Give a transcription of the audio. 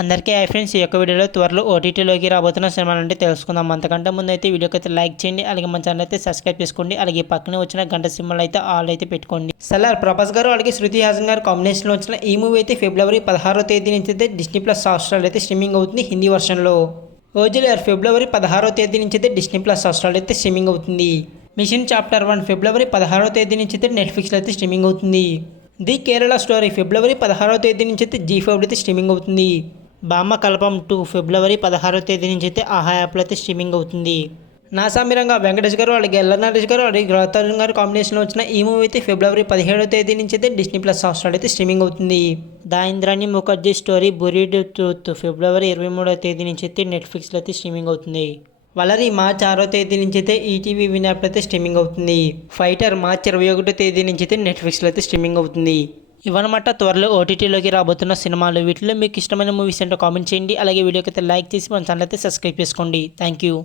అందరికీ hi friends, ఈ యొక్క వీడియోలో త్వరలో ఓటీటీలోకి రాబోతున్న సినిమాలు అంటే తెలుసుకుందాం. అంతకంటే ముందు అయితే వీడియోకి అయితే లైక్ చేయండి, అలాగే మన ఛానల్ అయితే సబ్స్క్రైబ్ చేసుకోండి, అలాగే పక్కనే వచ్చిన గంట సింబల్ అయితే ఆల్ అయితే పెట్టుకోండి. సలార్ ప్రభాస్ గారు అలాగే శృతి హాసన్ గారు కాంబినేషన్లో వచ్చిన ఈ మూవీ అయితే ఫిబ్రవరి 16వ తేదీ నుంచి అయితే డిస్నీ ప్లస్ హాట్‌స్టార్ అయితే స్ట్రీమింగ్ అవుతుంది హిందీ వర్షన్లో. ఓజీఆర్ ఫిబ్రవరి 16వ తేదీ నుంచి అయితే డిస్నీ ప్లస్ హాట్‌స్టార్ అయితే స్ట్రీమింగ్ అవుతుంది. మిషన్ చాప్టర్ 1 ఫిబ్రవరి 16వ తేదీ నుంచి అయితే నెట్ఫ్లిక్స్లో అయితే స్ట్రీమింగ్ అవుతుంది. ది కేరళ స్టోరీ ఫిబ్రవరి 16వ తేదీ నుంచి అయితే జీ5 అయితే స్ట్రీమింగ్ అవుతుంది. బామ్మ కల్పం 2 ఫిబ్రవరి 16వ తేదీ నుంచి అయితే ఆహా యాప్లో అయితే స్ట్రీమింగ్ అవుతుంది. నాసామిరంగా వెంకటేష్ గారు అలాగే ఎల్ల నరేష్ గారు అలాగే గ్రహతరుణ్ గారు కాంబినేషన్లో వచ్చిన ఈ మూవీ అయితే ఫిబ్రవరి 17వ తేదీ నుంచి అయితే డిస్నీ ప్లస్ హాట్‌స్టార్ అయితే స్ట్రీమింగ్ అవుతుంది. The Indrani Mukerjea story buried truth ఫిబ్రవరి 23వ తేదీ నుంచి అయితే నెట్ఫ్లిక్స్లో అయితే స్ట్రీమింగ్ అవుతుంది. వలరి మార్చి 6వ తేదీ నుంచి అయితే ఈటీవీ విన్ యాప్లో అయితే స్ట్రీమింగ్ అవుతుంది. ఫైటర్ మార్చి 21వ తేదీ నుంచి అయితే నెట్ఫ్లిక్స్లో అయితే స్ట్రీమింగ్ అవుతుంది. ఇవన్నమాట త్వరలో ఓటీటీలోకి రాబోతున్న సినిమాలు. వీటిలో మీకు ఇష్టమైన మూవీస్ ఏంటో కామెంట్ చేయండి, అలాగే వీడియోకి అయితే లైక్ చేసి మన ఛానల్ అయితే సబ్స్క్రైబ్ చేసుకోండి. Thank you.